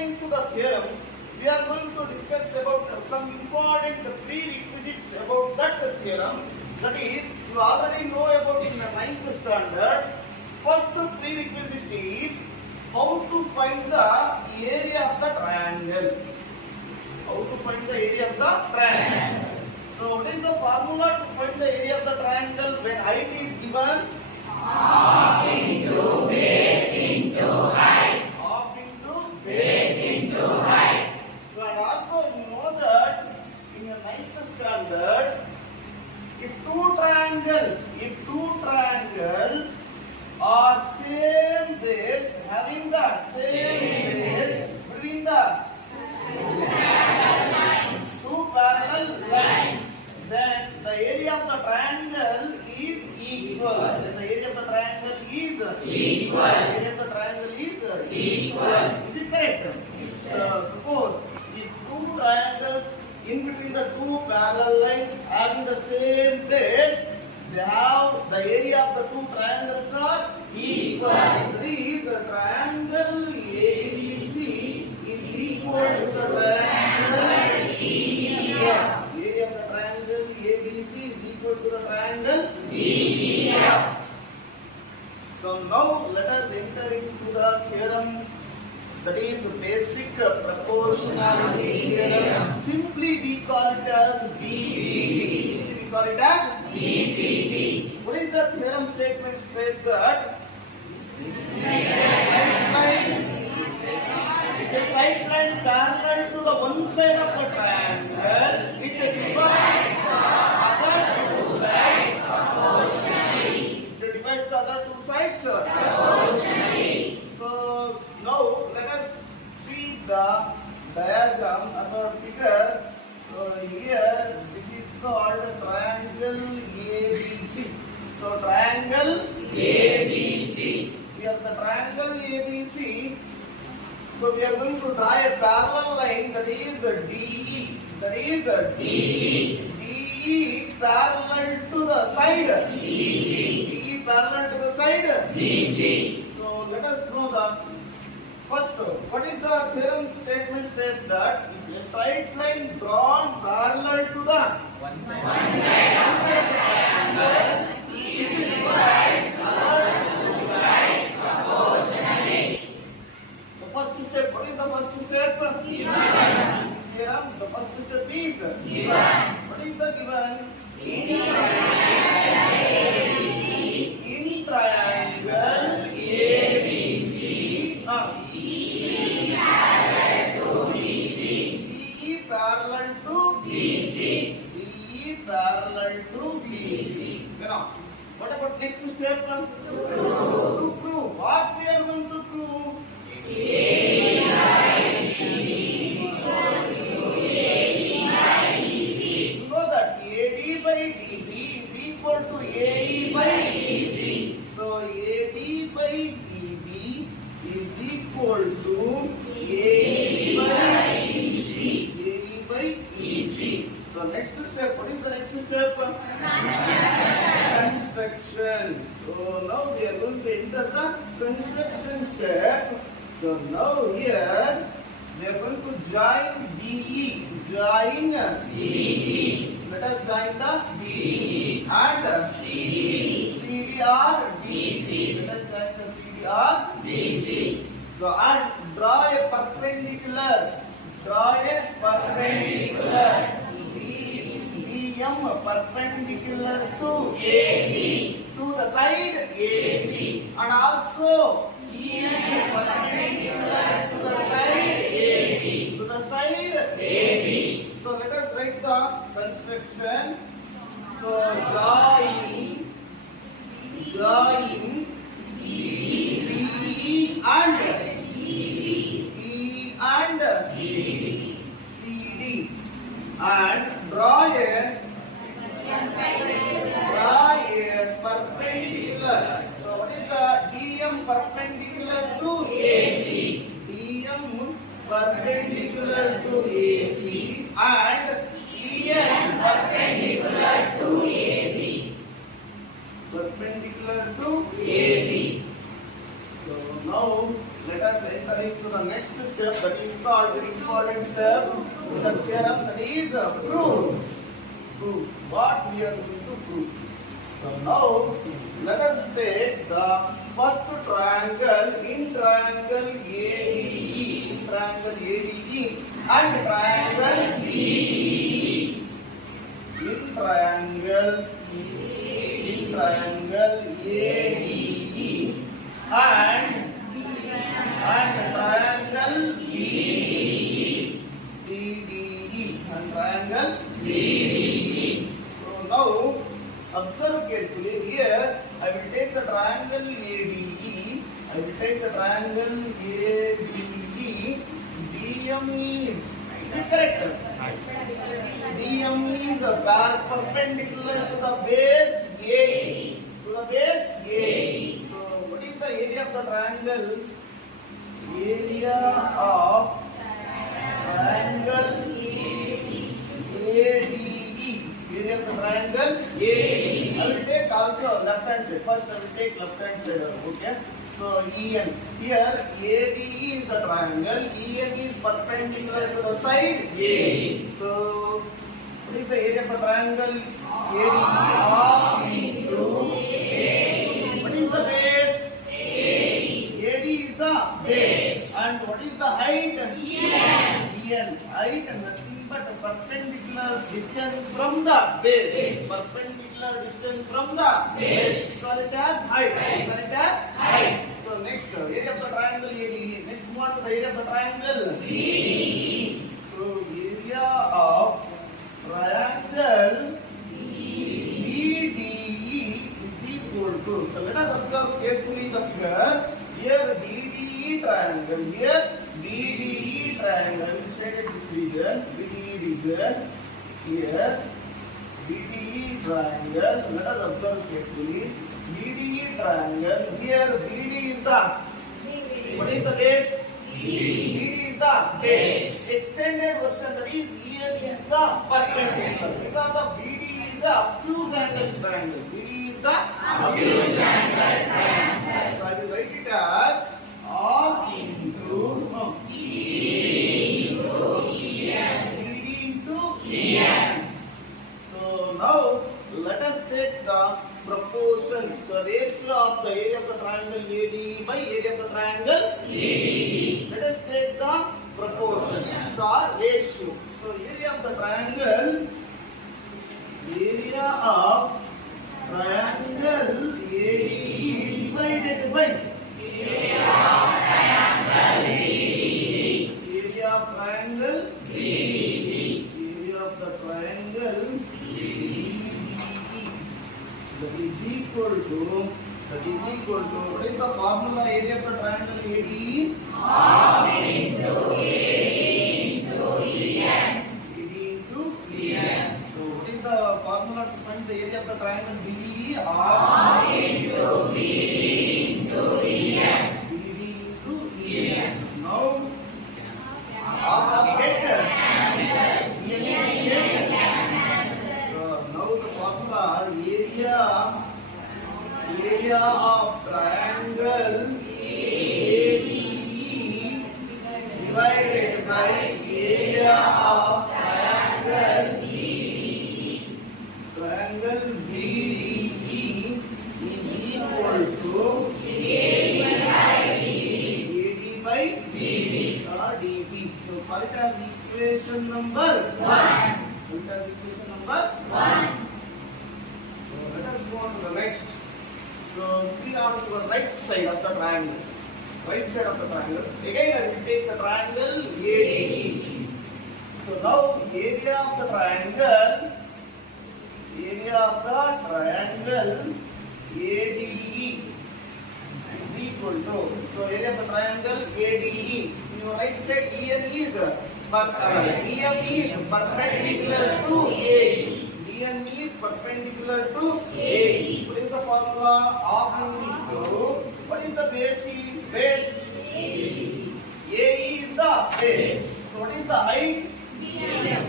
entering to the theorem, we are going to discuss about some important prerequisites about that theorem. That is, you already know about in the 9th standard. First prerequisite is how to find the area of the triangle. How to find the area of the triangle. So, what is the formula to find the area of the triangle when height is given? Half into base into height. Half into Base into height. So, and also you know that in the 9th standard, if two triangles are same base, having the same base between the two parallel lines, then the area of the triangle is equal. Then the area of the triangle is Equal. The area of the triangle is Equal. Is it correct? Suppose if two triangles in between the two parallel lines having the same base, they have the area of the two triangles are equal. That is, the triangle ABC is equal to the triangle EF. Area of the triangle ABC is equal to the triangle EF. So now let us enter into the theorem, that is basic proportionality theorem. Simply we call it as BPT. Simply we call it as BPT. What is the theorem statement says that if a straight line parallel to the one side of the triangle, it divides the other two sides Proportionally. It divides the other two sides. Proportionally. So now let us see the diagram or figure. So here this is called triangle ABC. So triangle ABC. Here the triangle ABC. So we are going to draw a parallel line, that is DE. That is DE. DE parallel to the side. BC. DE parallel to the side. BC. So let us know the first. What is the theorem statement says that if a straight line drawn parallel to the One side. one side of the triangle, it divides other two sides. Proportionally. The first step. What is the first step? Given. Theorem. The first step is Given. What is the given? In In triangle ABC. DE parallel to BC. parallel to BC. DE parallel to BC. Now, what about next step? To prove. What we are going to prove? You know that AD by DB is equal to AE by EC. So AD by DB is equal to AE by EC. AE by EC. So next step, what is the next step? Construction. So now we are going to enter the construction step. So now here we are going to join DE. Join DE. Let us join the DE and CD. CDR DC. Let us join the CDR. BC. So and draw a perpendicular. Draw a perpendicular. DM perpendicular to AC. to the side AC. and also EM perpendicular to the side AB. to the side AB. So let us write the construction. So join BE and E and CD and draw a perpendicular. So what is the DM perpendicular to AC? to the next step, that is called very important step in the theorem, that is proof. Proof. What we are going to prove. So now let us take the first triangle in triangle ADE, and triangle BDE. In triangle ADE and triangle BDE and triangle BDE. So now observe carefully here. I will take the triangle ADE. I will take the triangle ADE. DM is it correct? DM is a perpendicular to the base A. To the base A. So what is the area of the triangle? Area of triangle ADE. Area of the triangle ADE. I will take also left hand side. First I will take left hand side. Okay. So EN. Here ADE is the triangle. EN is perpendicular to the side A. So what is the area of the triangle ADE? R into what is the base? AD is the base. And what is the height? EN. Height and nothing but a perpendicular distance from the base. Perpendicular distance from the base. Call it as height. Call it as height. So next area of the triangle ADE. Next move on to the area of the triangle BDE. So area of triangle BDE is equal to. So let us observe carefully the figure. Here BDE triangle. Here BDE triangle. Shaded this region. BDE region. Here BDE triangle. Let us observe carefully. BDE triangle. Here BD is the. What is the base? BD is the base. Extended version, that is EN is the perpendicular. Because the BD is the obtuse angle triangle. BD is the obtuse angle triangle. So I will write it as R into BD into EN. So now let us take the proportion. So ratio of the area of the triangle ADE by area of the triangle BDE. Let us take the proportion. So ratio. So area of the triangle ADE divided by area of triangle BDE. Area of the triangle BDE. That is equal to what is the formula area of the triangle ADE? R into AD into EN. So what is the formula to find the area of the triangle BDE? R into BD into EN. BD into EN. Now R get now the formula area of triangle ADE divided by area of triangle BDE is equal to AD by BD or DB. So call it as equation number 1. So let us go on to the next. So see on to the right side of the triangle. Right side of the triangle. Again I will take the triangle ADE. So now area of the triangle ADE is equal to. So area of the triangle ADE. In your right side EN is DM is perpendicular to A. DN is perpendicular to A. What is the formula? R into what is the base? Base A is the base. So what is the height? DM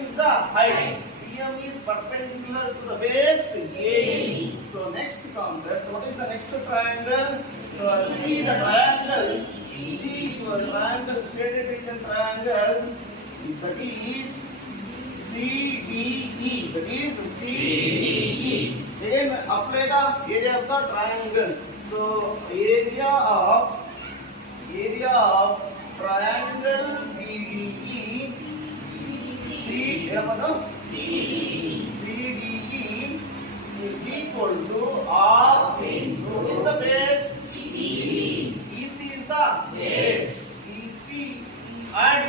is the height. DM is perpendicular to the base A. So next concept, what is the next triangle? So see the triangle triangle, shaded region triangle, that is CDE. That is CDE. Then apply the area of the triangle. So area of triangle BDE. CDE is equal to R into the base. EC is the base. EC and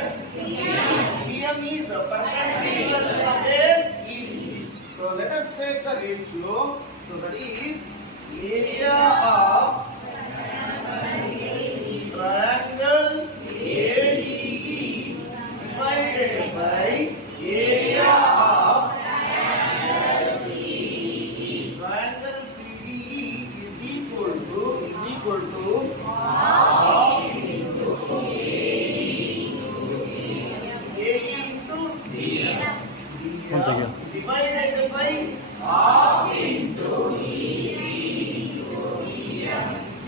DM is the perpendicular to the base EC. So let us take the ratio. So that is area of triangle ADE divided by area of triangle CDE is equal to half into DM divided by half into EC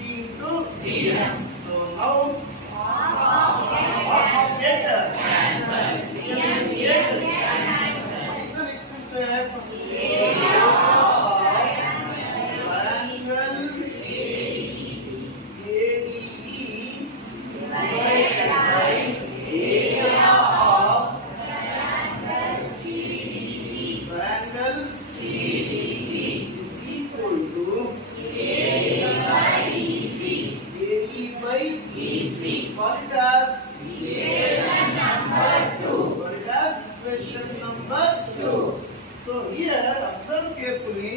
into DM. So now half of data cancel. DM is cancel. What is the next step? Area of triangle ADE divided by area of triangle CDE is equal to AE by EC. What it as? Equation number 2. What it as? Equation number 2. So here, observe carefully.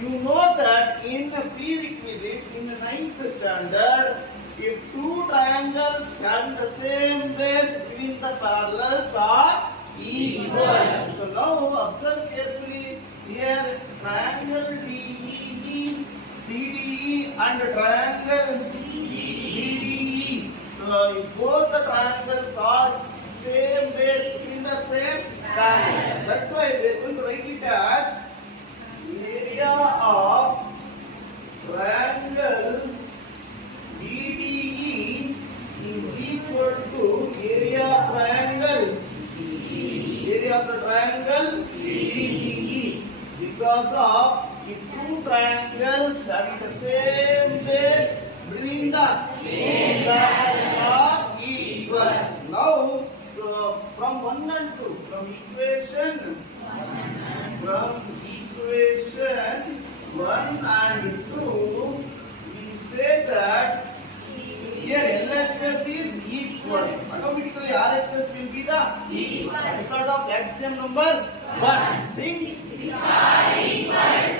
You know that in the prerequisites in the 9th standard, if two triangles having the same base between the parallels are equal. So now observe carefully. Here, triangle DEE, CDE and triangle DDE. So if both the triangles are same base between the same triangles. That's why we are going to write it as area of triangle DDE is equal to area of triangle CDE, because of if two triangles having the same base between the same triangles are equal. Now from 1 and 2, from equation 1 and 2, we say that here LHS is equal. Automatically RHS will be the equal because of axiom number 1. Things which are equal